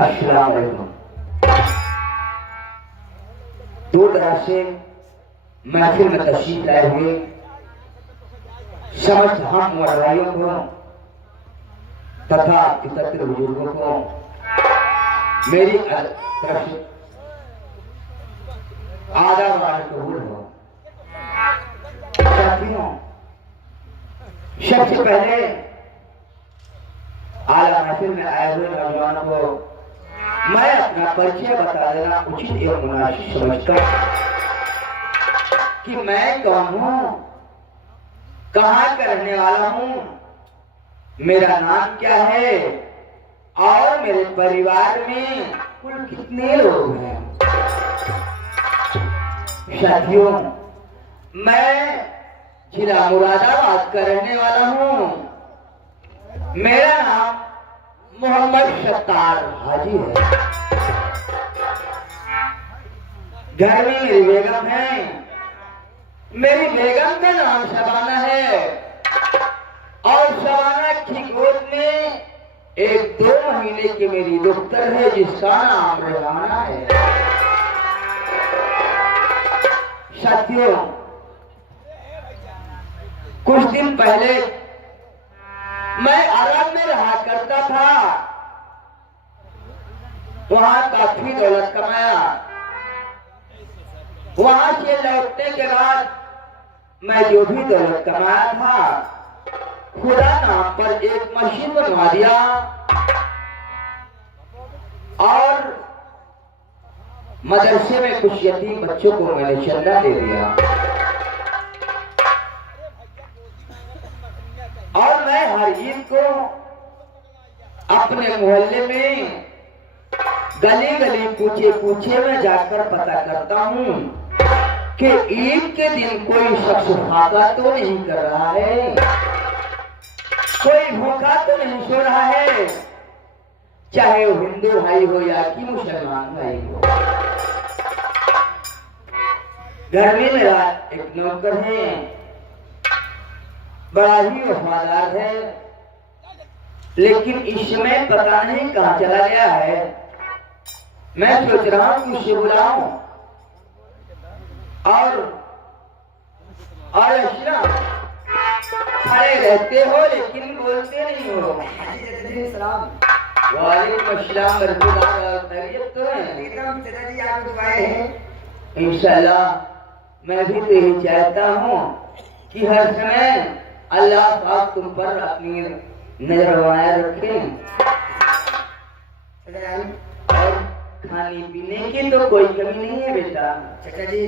अस्सलाम वालेकुम। दूर दराज से महफिल में तशरीफ लाए हुए समस्त हम मुअर्रियों को तथा एकत्र बुजुर्गों को मेरी तरफ से आदाब व कबूल हो। सबसे पहले आला महफिल में आए हुए नौजवानों को मैं अपना परिचय बता देना उचित एवं मुनासिब समझता कि मैं कौन हूँ, कहाँ का रहने वाला हूँ, मेरा नाम क्या है और मेरे परिवार में कुल कितने लोग हैं। साथियों, मैं जिला मुरादाबाद का रहने वाला हूँ। मेरा नाम मोहम्मद सत्तार हाजी है। घर में मेरी बेगम है। मेरी बेगम का नाम शबाना है और शबाना की गोद में एक 2 महीने की मेरी दुख्तर है जिसका नाम रेहाना है। साथियों, कुछ दिन पहले मैं अरब में रहा करता था। वहां काफी दौलत कमाया। वहां से लौटने के बाद मैं जो भी दौलत कमाया था खुदा नाम पर एक मशीन बनवा दिया और मदरसे में कुछ यतीम बच्चों को मैंने चंदा दे दिया। और मैं हर ईद को अपने मोहल्ले में गली गली पूछे पूछे में जाकर पता करता हूँ कि ईद के दिन कोई शख्स फाका तो नहीं कर रहा है, कोई भूखा तो नहीं सो रहा है, चाहे वो हिंदू भाई हो या कि मुसलमान भाई हो। घर में मेरा एक नौकर है, बड़ा ही वफादार है, लेकिन इस समय पता नहीं कहाँ चला गया है। मैं सोच रहा हूँ कि उसे बुलाऊं और अश्रा खड़े रहते हो लेकिन बोलते नहीं हो। वालेकुम अस्सलाम खैरियत तो है? इंशाल्लाह मैं भी तो यही चाहता हूँ कि हर समय अल्लाह पाक तुम पर अपनी नजर बनाए रखे और खाने पीने की तो कोई कमी नहीं है बेटा। चाचा जी,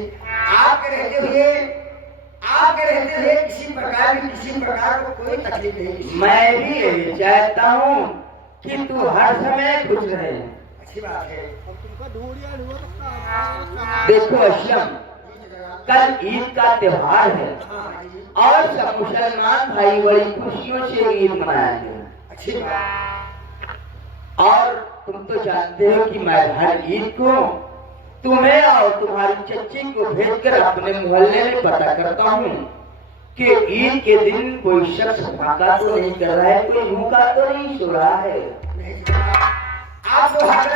आपके रहते हुए किसी प्रकार को कोई तकलीफ नहीं। मैं भी यही चाहता हूँ कि तू हर समय खुश रहे। अच्छी बात है। देखो असलम, कल ईद का त्योहार है और सब मुसलमान भाई बड़ी खुशियों से ईद मनाएंगे। अच्छी बात। और तुम तो जानते हो कि मैं हर ईद को तुम्हें और तुम्हारी चच्ची को भेजकर अपने मोहल्ले में पता करता हूँ कि ईद के दिन कोई शख्स फाका तो नहीं कर रहा है, कोई भूखा तो नहीं सो रहा है। आप तो हर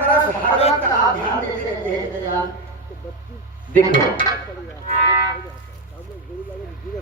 वक्त आप ध्यान देते रहते हैं। देखो